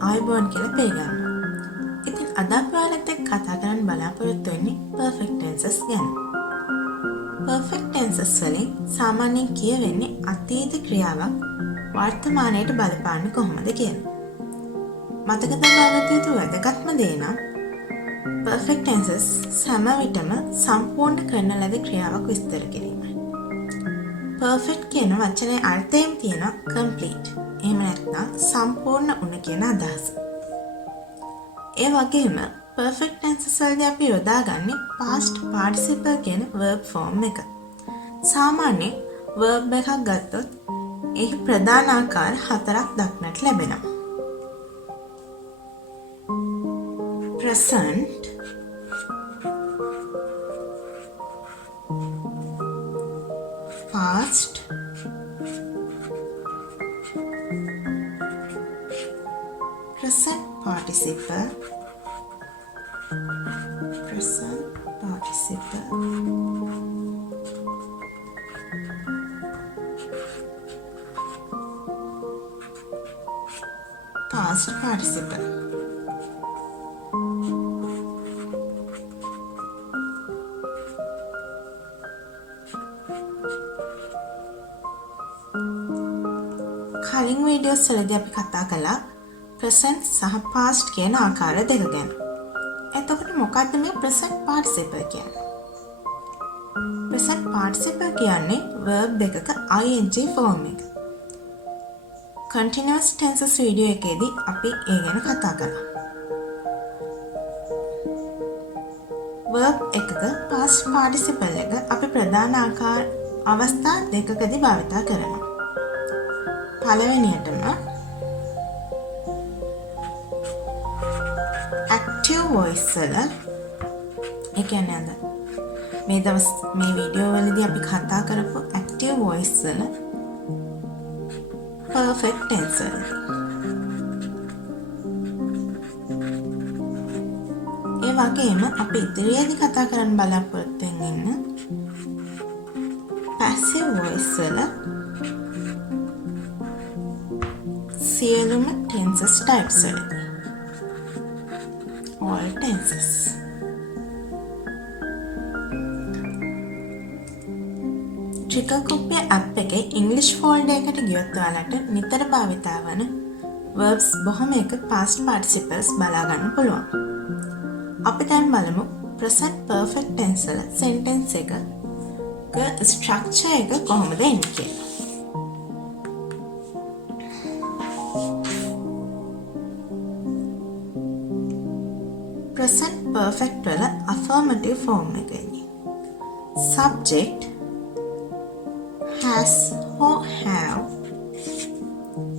ආයුබෝවන් කියලා පිළිගන්නවා. ඉතින් අද අපි ඔයාලත් එක්ක කතා කරන්න බලාපොරොත්තු වෙන්නේ perfect tenses ගැන. perfect tenses වලින් සාමාන්‍යයෙන් කියවෙන්නේ අතීත ක්‍රියාවක් වර්තමානයට බලපාන්නේ කොහොමද කියලා. මතක තබා ගත යුතු වැදගත්ම දේ නම් perfect tenses හැම විටම සම්පූර්ණ කරන ලද ක්‍රියාවක් විස්තර කිරීමයි. perfect කියන වචනේ අර්ථයෙන් තියෙනවා complete. එහෙම නැත්නම් සම්පූර්ණ වුණ කියන අදහස. ඒ වගේම perfect tenses වලදී අපි යොදාගන්නේ past participle කියන verb form එක. සාමාන්‍යයෙන් verb එකක් ගත්තොත් එහි ප්‍රධාන ආකාර 4ක් දක්නට ලැබෙනවා. present, past, present participle, past participle. කලින් වීඩියෝස් වලදී අපි කතා කළා present සහ past කියන ආකාර දෙක ගැන. එතකොට මොකක්ද මේ present participle කියන්නේ? present participle කියන්නේ verb එකක ing form එක. continuous tenses වීඩියෝ එකේදී අපි ඒ ගැන කතා කළා. verb එකක past participle එක අපි ප්‍රධාන ආකාර අවස්ථා දෙකකදී භාවිත කරනවා. පළවෙනියටම active voice වල ඒ කියන්නේ අද මේ වීඩියෝ වලදී අපි කතා කරපු active voice වල perfect tense වලදී. ඒ වගේම අපි ඉදිරියේදී කතා කරන්න බලාපොරොත්තු වෙන passive voice වල සියලුම tenses types වලදී. all tenses. Triggercopy app එකේ English folder එකට ගියොත් ඔයාලට නිතර භාවිතා වන verbs බොහොමයක past participles බලා ගන්න පුළුවන්. අපි දැන් බලමු present perfect tense වල sentence එකක structure එක කොහොමද එන්නේ කියලා. present perfect වල affirmative form එක එන්නේ. subject has or have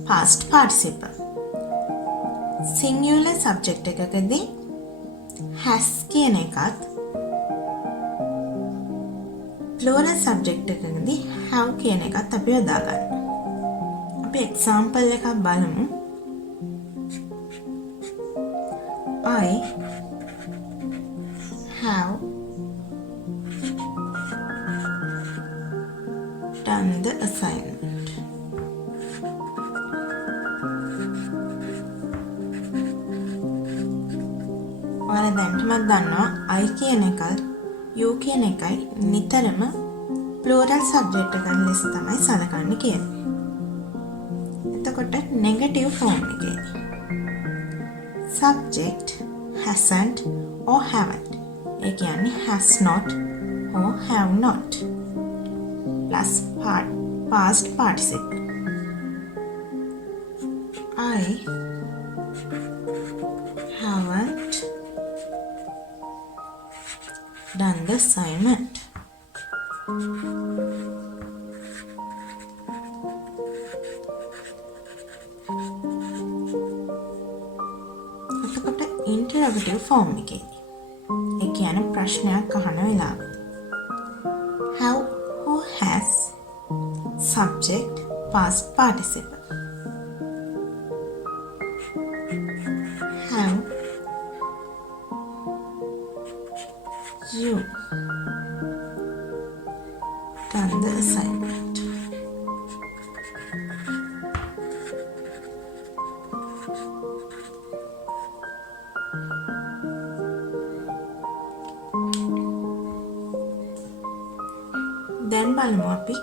past participle. singular subject එකකදී has කියන එකත් plural subject එකකදී have කියන එකත් අපි යොදා ගන්නවා. අපි example එකක් බලමු. I have done the assignment. ඔයාලා දැන්ටමත් දන්නවා I කියන එකත් you කියන එකයි නිතරම plural subject එකක් ලෙස තමයි සලකන්නේ කියලා. එතකොට negative form එකේ subject hasn't or haven't. ඒ කියන්නේ has not or have not plus past participle. I haven't done the assignment. එතකොට interrogative form එකේ ඒ කියන්නේ ප්‍රශ්නයක් අහන වෙලාවට have or has subject past participle. Have you done the assignment? දැන් බලමු අපි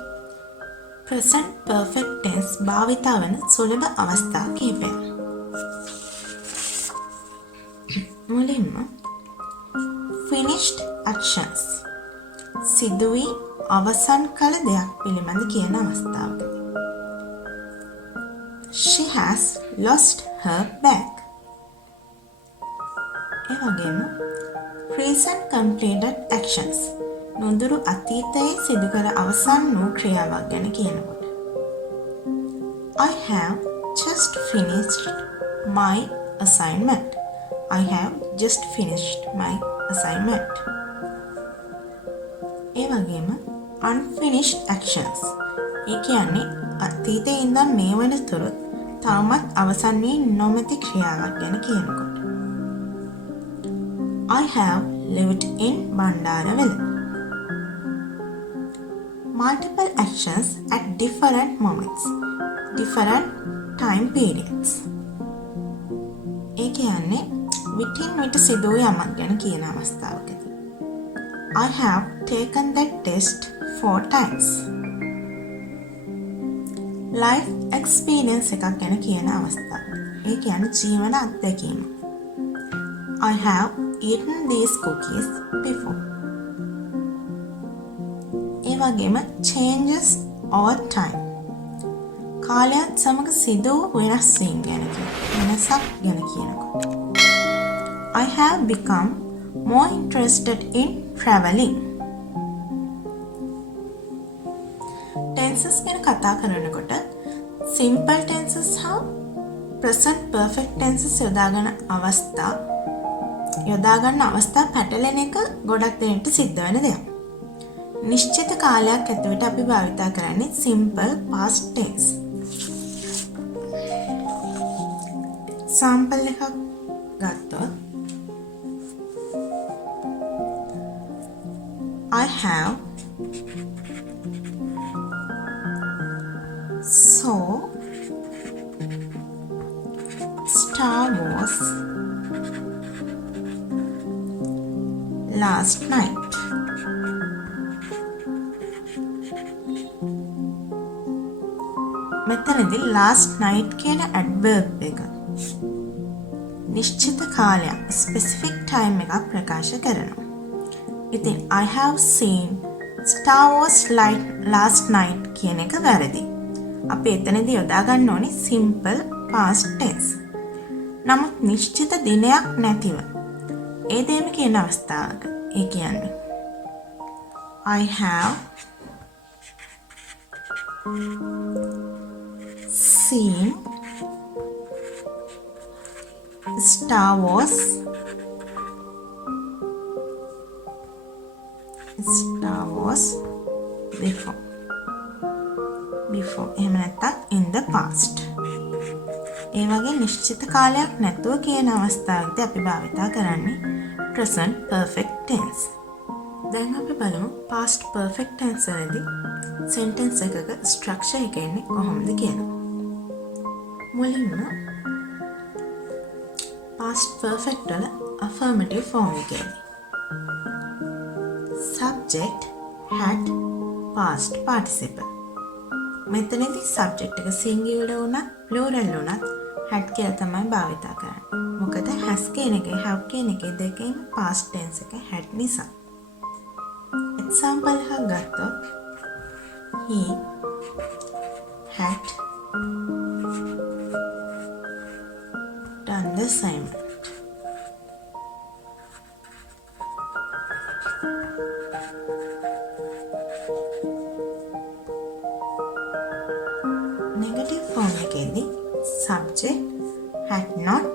present perfect tense භාවිතා වන සුලභ අවස්ථා කිහිපයක්. මුලින්ම finished actions සිදු වී අවසන් කළ දෙයක් පිළිබඳ කියන අවස්ථාවකදී. She has lost her bag. ඒ වගේම recent completed actions නොදුරු අතීතයේ සිදු කර අවසන් වූ ක්‍රියාවක් ගැන කියනකොට. I have just finished my assignment. I have just finished my assignment. ඒ වගේම unfinished actions. ඒ කියන්නේ අතීතයේ ඉඳන් මේ වනතුරුත් තවමත් අවසන් වී නොමැති ක්‍රියාවක් ගැන කියනකොට. I have lived in Bandarawala. Multiple actions at different moments, different time periods. ඒ කියන්නේ විටින් විට සිදු වූ යමක් ගැන කියන අවස්ථාවකදී. I have taken that test 4 times. Life experience එකක් ගැන කියන අවස්ථාව. ඒ කියන්නේ ජීවන අත්දැකීම. I have eaten these cookies before. ඒ වගේම changes over time. කාලයත් සමග සිදු වූ වෙනස් වීම ගැන වෙනසක් ගැන කියනකොට. I have become more interested in traveling. tenses ගැන කතා කරනකොට simple tenses හා present perfect tenses යොදා ගන්න අවස්ථා පැටලෙන එක ගොඩක් දෙනෙක්ට සිද්ධ වෙන දෙයක්. නිශ්චිත කාලයක් ඇතුළත අපි භාවිතා කරන්නේ simple past tense. sample එකක් ගත්තොත් I have saw Star Wars last night. මෙතනදී last night කියන adverb එක නිශ්චිත කාලයක් specific time එකක් ප්‍රකාශ කරනවා. ඉතින් I have seen Star Wars last night කියන එක වැරදි. අපි එතනදී යොදා ගන්න ඕනේ simple past tense. නමුත් නිශ්චිත දිනයක් නැතිව ඒ දෙයම කියන අවස්ථාවක ඒ කියන්නේ I have seen Star Wars before එහෙම නැත්නම් in the past. ඒ වගේ නිශ්චිත කාලයක් නැතුව කියන අවස්ථාවකදී අපි භාවිතා කරන්නේ present perfect tense. දැන් අපි බලමු past perfect tense වලදී sentence එකක structure එක එන්නේ කොහොමද කියලා. මුලින්ම past perfect වල affirmative form එකේදී subject had past participle. මෙතනදී subject එක singular වුණත් plural වුණත් had කියලා තමයි භාවිතා කරන්නේ. මොකද has කියන එකේ have කියන එකේ දෙකේම past tense එක had නිසා. example එකක් ගත්තොත් he had done the assignment. Negative form එකේදී subject had not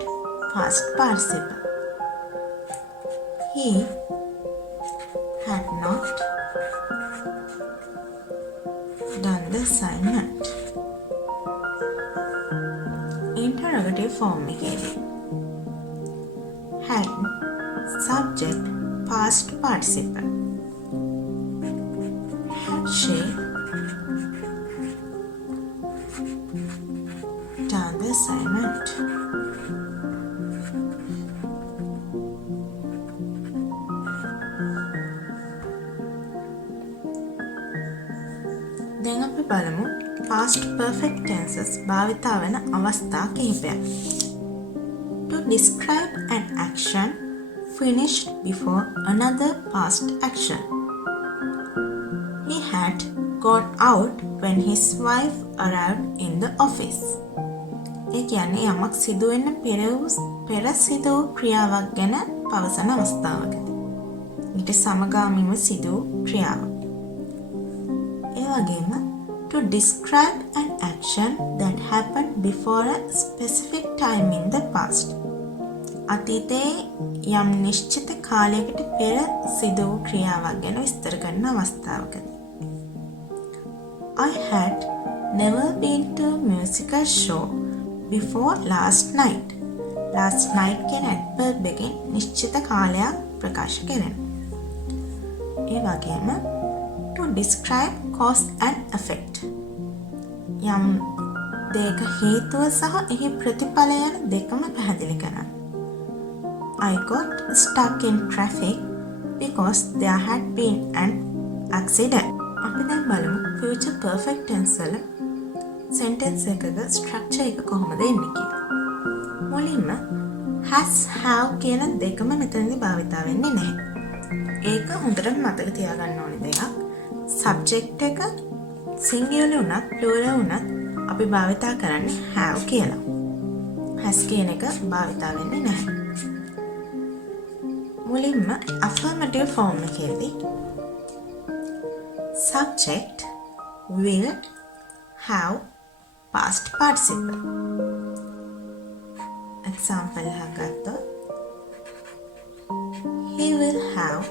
past participle. He had not done the assignment. Interrogative form එකේදී had subject past participle. Had she done the assignment? බලමු past perfect tenses භාවිතා වෙන අවස්ථා කිහිපයක්. To describe an action finished before another past action. He had gone out when his wife arrived in the office. ඒ කියන්නේ යමක් සිදු වෙන්න පෙර සිදු ක්‍රියාවක් ගැන පවසන අවස්ථාවකදී. ඊට සමගාමීව සිදු ක්‍රියාවක්. ඒ වගේම to describe an action that happened before a specific time in the past. අතීතයේ යම් නිශ්චිත කාලයකට පෙර සිදු වූ ක්‍රියාවක් ගැන විස්තර කරන අවස්ථාවකදී. I had never been to a musical show before last night. Last night කියන adverb එකෙන් නිශ්චිත කාලයක් ප්‍රකාශ කරනවා. ඒ වගේම to describe cause and effect. යම් දෙයක හේතුව සහ එහි ප්‍රතිඵලය යන දෙකම පැහැදිලි කරනවා. I got stuck in traffic because there had been an accident. අපි දැන් බලමු future perfect tense වල sentence එකක structure එක කොහොමද එන්නේ කියලා. මුලින්ම has have කියන දෙකම මෙතනදී භාවිතා වෙන්නේ නැහැ. ඒක හොඳට මතක තියාගන්න ඕනේ දෙයක්. subject එක singular උනත් plural උනත් අපි භාවිතා කරන්නේ have කියලා. has කියන එක භාවිතා වෙන්නේ නැහැ. මුලින්ම affirmative form එකේදී subject will have past participle. Example එකක් ගත්තොත් he will have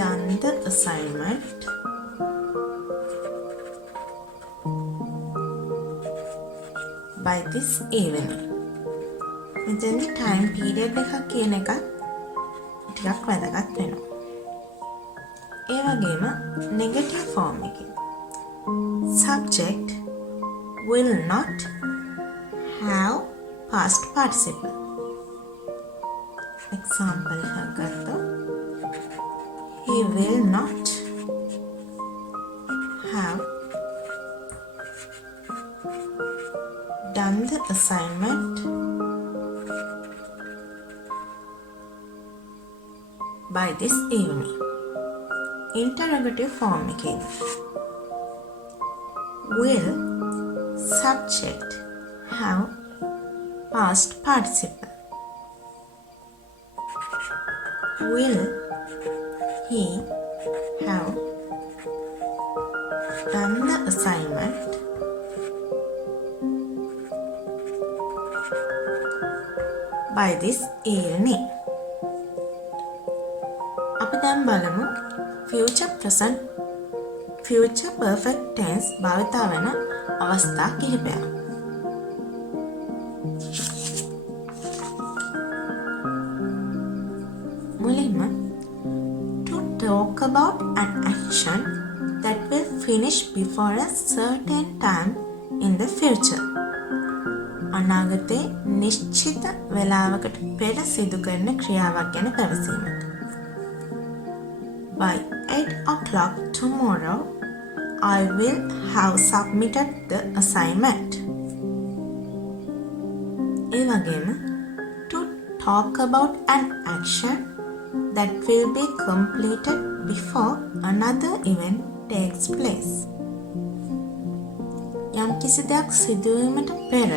done the assignment by this evening. මෙතනදී time period එකක් කියන එක ටිකක් වැදගත් වෙනවා. ඒ වගේම negative form එකේ subject will not have past participle. Example එකක් ගත්තොත් he will not have done the assignment by this evening. Interrogative form එකේදී will subject have past participle. Will he have done the assignment by this evening? අපි දැන් බලමු future perfect tense භාවිතා වෙන අවස්ථා කිහිපයක්. මුලින්ම to talk about an action that will finish before a certain time in the future. අනාගතයේ නිශ්චිත වේලාවකට පෙර සිදු කරන ක්‍රියාවක් ගැන පැවසීමට. By 8 o'clock tomorrow, I will have submitted the assignment. ඒ වගේම to talk about an action that will be completed before another event takes place. යම් කිසි දෙයක් සිදුවීමට පෙර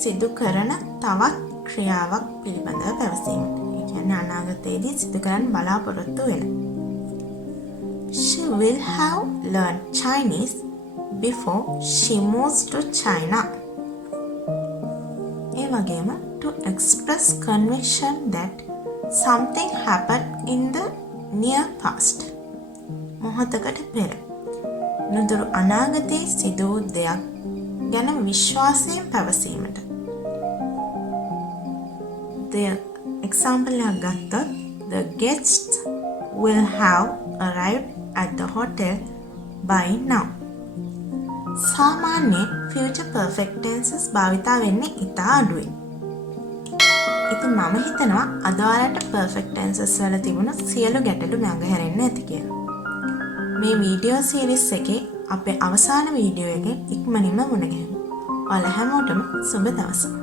සිදු කරන තවත් ක්‍රියාවක් පිළිබඳව පැවසීමට. ඒ කියන්නේ අනාගතයේදී සිදු කරන්න බලාපොරොත්තු වෙන. She will have learned Chinese before she moves to China. ඒ වගේම to express conviction that something happened in the near past. මොහොතකට පෙර නුදුරු අනාගතයේ සිදු වූ දෙයක් ගැන විශ්වාසයෙන් පැවසීමට. The example එකක් ගත්තොත් the guests will have arrived at the hotel by now. සාමාන්‍ය future perfect tenses භාවිතා වෙන්නේ ඉතා අඩුයි. ඉතින් මම හිතනවා අද ඔයාලට perfect tenses වල තිබුණු සියලු ගැටලු මඟහැරෙන්න ඇති කියලා. මේ වීඩියෝ සීරීස් එකේ අපේ අවසාන වීඩියෝ එකෙන් ඉක්මනින්ම මුණ ගැහෙමු. ඔයාලා හැමෝටම සුබ දවසක්.